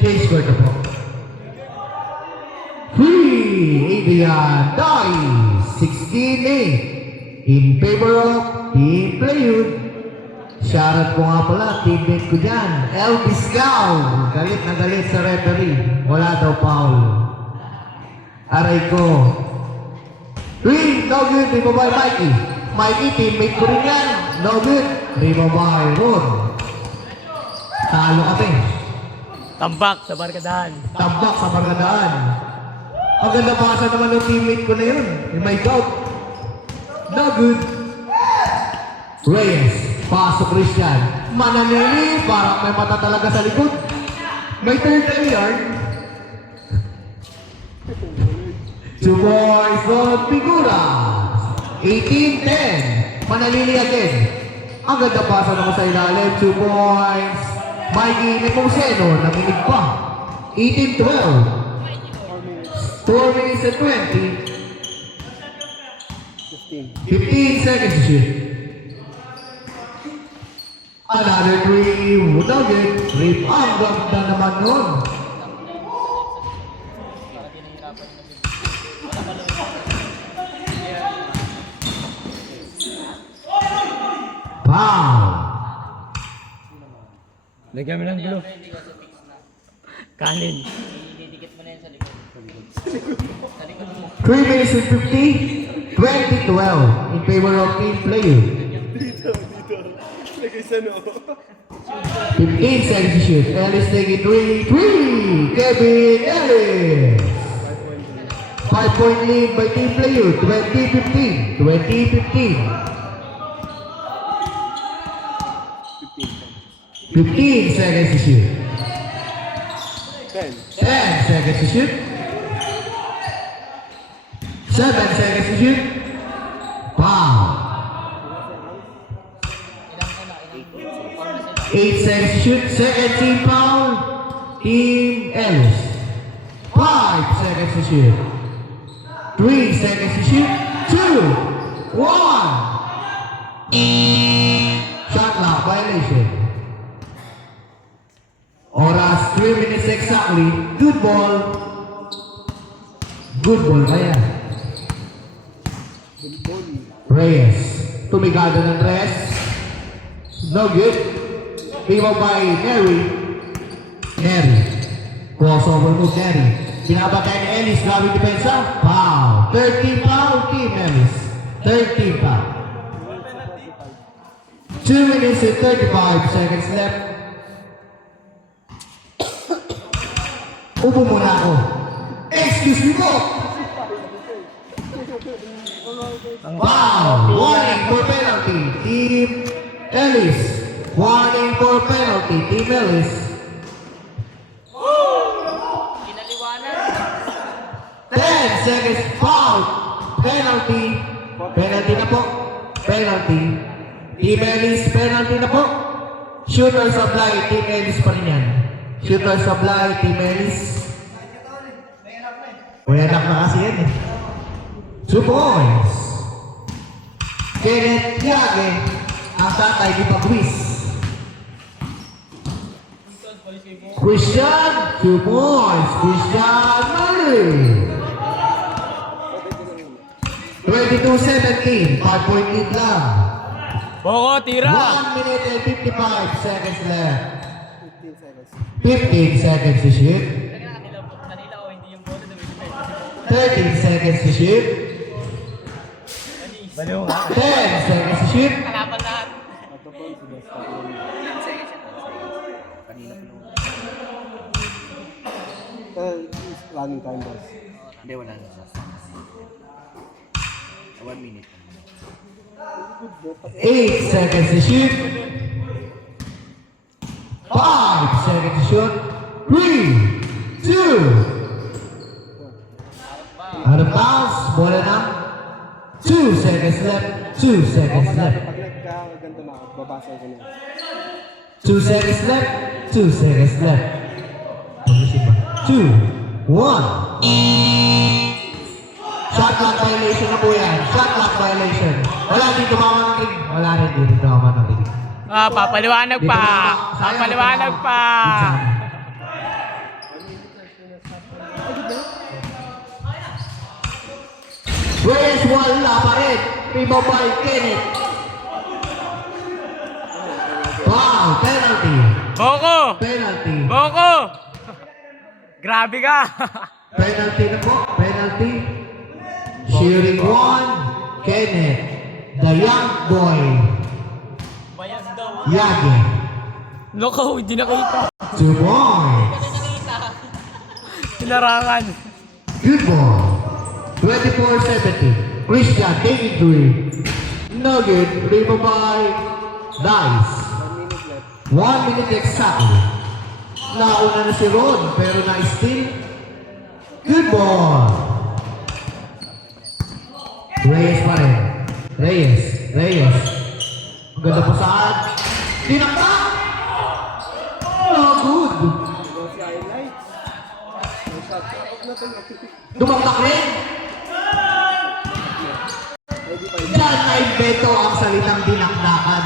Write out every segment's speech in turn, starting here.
Change score na po. Free Adrian die 16-8 in favor of Team Playhood. Shoutout ko nga pala, teammate ko dyan, Elvis Gao. Galit na galit sa referee. Wala daw foul. Aray ko. Green, no good. Rimo by Mikey. Mikey, teammate ko rin yan. No good. Rimo by Ron. Talo kami. Tambak sa barkadahan. Tambak sa barkadaan. Ang ganda pasa naman ng teammate ko na yun. May doubt. No good. Reyes. Pasok Christian. Mananili. Parang may mata talaga sa likod. May third yard. Two boys on Figuras. 18-10. Manalili again. Ang ganda pasa naman sa ilalim. Two boys. Mikey Nepomuceno. Nanginig pa. 18-12. 4 minutes and 20. 15 seconds to shoot. Another 3. Nugget. Rip. Ang ganda naman nun. Foul. Lagyan mo ng blue. Kanin. 3 minutes and 50. 20-12 in favor of Team Player. 15 seconds to shoot. Ellis taking 3. Kevin Ellis. 5-point lead by Team Player. 20-15. 20-15. 15 seconds to shoot. 10 seconds to shoot. 7 seconds to shoot. Foul. 8 seconds to shoot. Second team foul. Team Ellis. 5 seconds to shoot. 3 seconds to shoot. 2, 1. Shot clock violation. Oras 3 minutes exactly. Good ball. Good ball ba yan? Reyes. Tumigado ng Reyes. No good. Rebound by Neri. Neri. Crossover move Neri. Binabakay ni Ellis. Gawing depensa. Foul. 13 foul. Team Ellis. 13 foul. 2 minutes and 35 seconds left. Upo muna ako. Excuse me po. Foul. Warning for penalty. Team Ellis. Warning for penalty. Team Ellis. 10 seconds. Foul. Penalty. Penalty na po. Penalty. Team Ellis. Penalty na po. Shooter supply. Team Ellis pa rin yan. Shooter supply. Team Ellis. May anak na kasi yan eh. 2 points. Kenneth Yage. Ang tatay di pag-quiz. Christian. 2 points. Christian Mali. 22-17. 5-point lead lang. Boko, tira! 1 minute and 55 seconds left. 15 seconds to shoot. 13 seconds to shoot. Baliw nga. 10 seconds to shoot. Kalaban lahat. Running time, boss. Hindi, wala na sa 1 minute. 8 seconds to shoot. 5 seconds to shoot. 3, 2. Out of bounds. Bola na. 2 seconds left. 2 seconds left. Pag nagkaganto na, babasa ko na. 2 seconds left. 2 seconds left. 2, 1. Shot clock violation na po yan. Shot clock violation. Wala din tumama ng ring. Wala rin din tumama ng ring. Papaliwanag pa. Papaliwanag pa. Reyes wala pa rin. Rebound Kenneth. Wow, penalty. Boko! Penalty. Boko! Grabe ka. Penalty na po. Penalty. Shearing one. Kenneth. The young boy. Yagi. Loko, hindi nakita. 2 points. Tinarangan. Good ball. 24-70. Christian, David Green. No good. Rebound by Dice. 1 minute left. 1 minute exactly. Nauna na si Rod, pero na-steal. Good ball. Reyes pa rin. Reyes. Ang ganda po saan. Tinaktak! No good. Go si highlights. May shot. Huwag na tayo. Dumaktak rin. Ready pa yun. Diyan na imbeto ang salitang dinakdakan.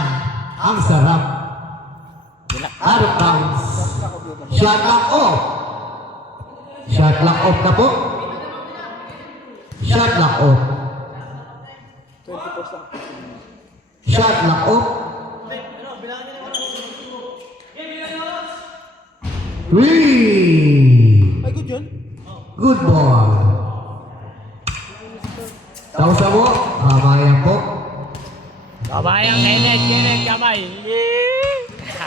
Ang sarap. Out of bounds. Shot lock off. Shot lock off na po. Shot lock off. 24 seconds. Shot lock off. Wee! Ay, good yun. Good ball. Tausa po. Kamayan po. Kabayang Kenneth, kamay. Yeah.